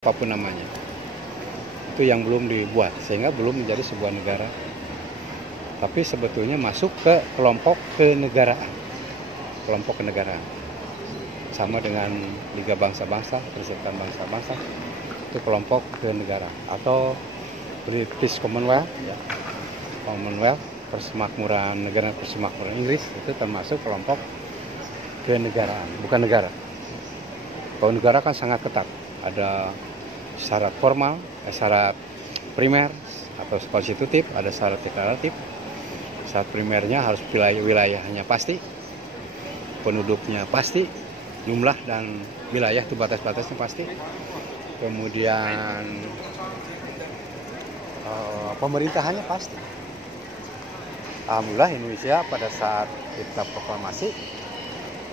apapun namanya. Itu yang belum dibuat, sehingga belum menjadi sebuah negara. Tapi sebetulnya masuk ke kelompok kenegaraan. Kelompok kenegaraan. Sama dengan Liga Bangsa-Bangsa, Persatuan Bangsa-Bangsa, itu kelompok kenegaraan. Atau British Commonwealth, ya. Commonwealth, Persemakmuran Negara Persemakmuran Inggris, itu termasuk kelompok kenegaraan, bukan negara. Kalau negara kan sangat ketat, ada syarat formal, syarat primer atau konstitutif, ada syarat deklaratif. Syarat primernya harus wilayahnya pasti, penduduknya pasti, jumlah dan wilayah itu batas-batasnya pasti. Kemudian pemerintahannya pasti. Alhamdulillah Indonesia pada saat kita proklamasi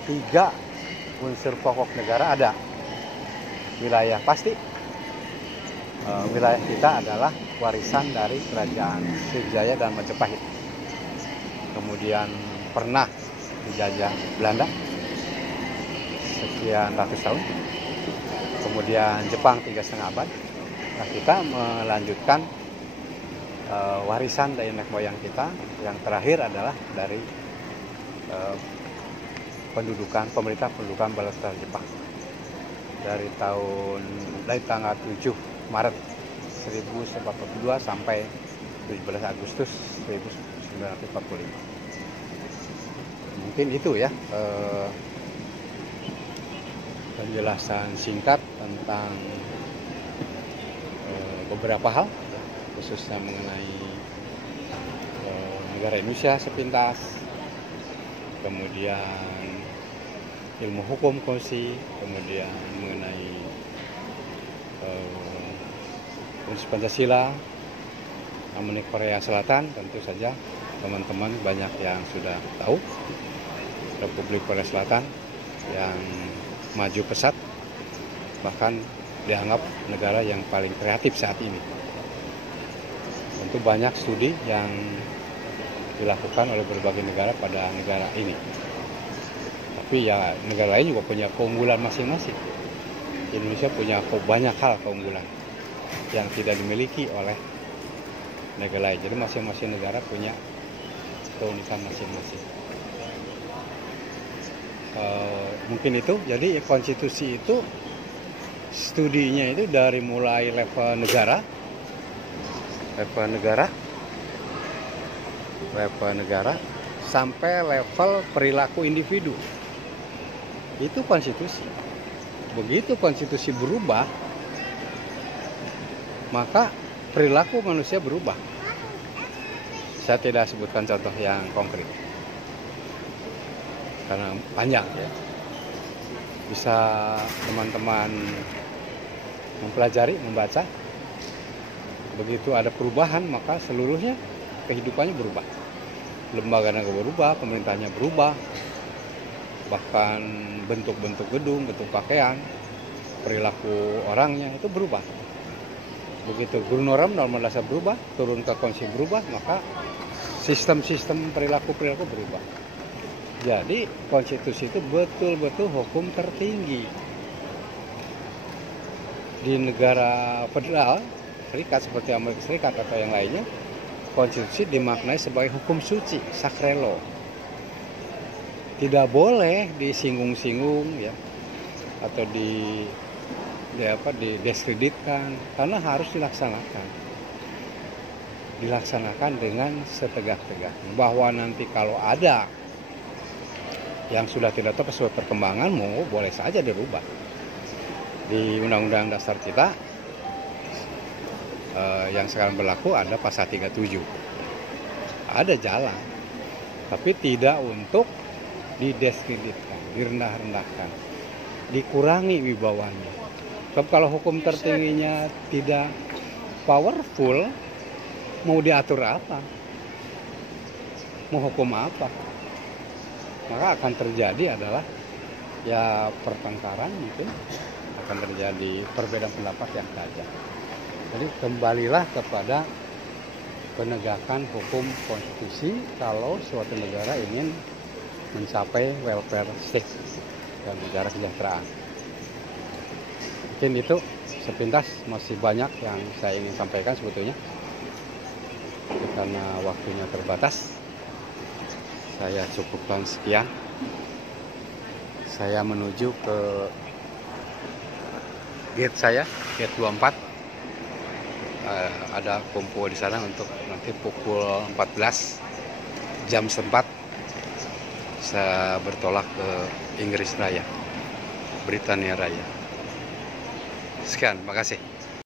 3 unsur pokok negara ada. Wilayah pasti. Wilayah kita adalah warisan dari Kerajaan Sriwijaya dan Majapahit. Kemudian pernah dijajah Belanda sekian ratus tahun. Kemudian Jepang 3,5 abad. Nah, kita melanjutkan warisan dari nenek moyang kita. Yang terakhir adalah dari pemerintah pendudukan Balestara Jepang. Dari tanggal 7 Maret 1942 sampai 17 Agustus 1945. Mungkin itu ya penjelasan singkat tentang beberapa hal, khususnya mengenai negara Indonesia sepintas, kemudian ilmu hukum konstitusi, kemudian mengenai prinsip Pancasila, harmoni Korea Selatan. Tentu saja teman-teman banyak yang sudah tahu Republik Korea Selatan yang maju pesat, bahkan dianggap negara yang paling kreatif saat ini. Tentu banyak studi yang dilakukan oleh berbagai negara pada negara ini. Tapi ya negara lain juga punya keunggulan masing-masing. Indonesia punya banyak hal keunggulan yang tidak dimiliki oleh negara lain. Jadi masing-masing negara punya keunikan masing-masing. Mungkin itu. Jadi konstitusi itu studinya itu dari mulai level negara sampai level perilaku individu. Itu konstitusi. Begitu konstitusi berubah, maka perilaku manusia berubah. Saya tidak sebutkan contoh yang konkret karena panjang ya. Bisa teman-teman mempelajari, membaca. Begitu ada perubahan, maka seluruhnya kehidupannya berubah. Lembaga negara berubah, pemerintahnya berubah, bahkan bentuk-bentuk gedung, bentuk pakaian, perilaku orangnya itu berubah. Begitu guru normal dasar berubah, turun ke konsep berubah, maka sistem-sistem perilaku berubah. Jadi konstitusi itu betul-betul hukum tertinggi. Di negara federal, serikat seperti Amerika Serikat atau yang lainnya, konstitusi dimaknai sebagai hukum suci, sacred law. Tidak boleh disinggung-singgung ya, atau didiskreditkan, karena harus dilaksanakan dengan setegak-tegaknya. Bahwa nanti kalau ada yang sudah tidak tepat sesuai perkembanganmu, boleh saja dirubah. Di Undang-Undang Dasar kita yang sekarang berlaku ada pasal 37. Ada jalan, tapi tidak untuk didiskreditkan, direndah-rendahkan, dikurangi wibawanya. Sebab kalau hukum tertingginya tidak powerful, mau diatur apa? Mau hukum apa? Maka akan terjadi adalah ya pertengkaran, mungkin akan terjadi perbedaan pendapat yang tajam. Jadi kembalilah kepada penegakan hukum konstitusi kalau suatu negara ingin mencapai welfare state dan negara kesejahteraan. Mungkin itu sepintas masih banyak yang saya ingin sampaikan sebetulnya. Karena waktunya terbatas, saya cukupkan sekian. Saya menuju ke gate saya, gate 24. Ada kumpul di sana untuk nanti pukul 14 jam setempat saya bertolak ke Inggris Raya, Britania Raya. Sekian, makasih.